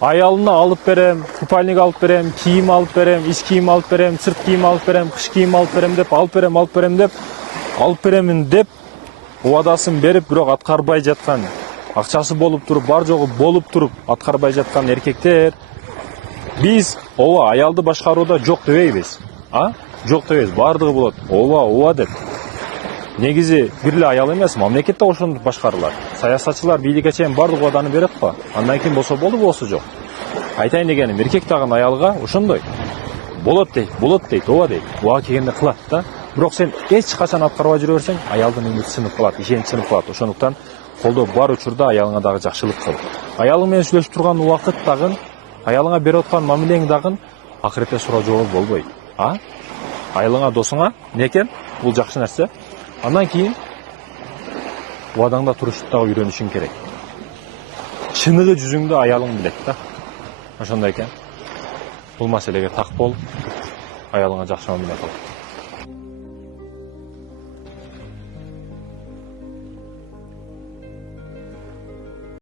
Аялына алып берем, купальник алып берем, кийим алып берем, ич кийим алып берем, сырт кийим алып берем, кыш кийим алып берем деп, алып беремин деп убадасын берип, бирок аткарбай жаткан, акчасы болуп туруп, бар жогу болуп туруп аткарбай жаткан эркектер биз ооба аялды башкарууда жок дебейбиз. Жок дебейбиз, бардыгы болот. Ооба деп. Негизи бир эле аял эмес, мамлекет да ошондо башкарылат. Саясатчылар бийликке чейин бардык убаданы берет го. Андан кийин болсо болду, болсо жок. Айтайын дегеним, эркек дагы аялга ошондой. Болот дейт, ооба дейт. Буга келгенде кылат да. Бирок сен эч качан аткарбай жүрө берсең, аялдын үмүтү сынып калат, ишеничи сынып калат. Ошондуктан колдоо бар учурда аялыңа дагы жакшылык кыл. Аялың менен сүйлөшүп турган убакыт дагы, аялыңа берип аткан мамилең дагы акыретте суроо жооп болбойт. Аялыңа, досуңа не экен? Бул жакшы нерсе. Андан кийин убадаңда турушуп дагы үйрөнүшүң керек. Чыныгы жүзүңдү аялың билет да. Ошондой экен. Бул маселеге так бол. Аялыңа жакшы мамиле кыл.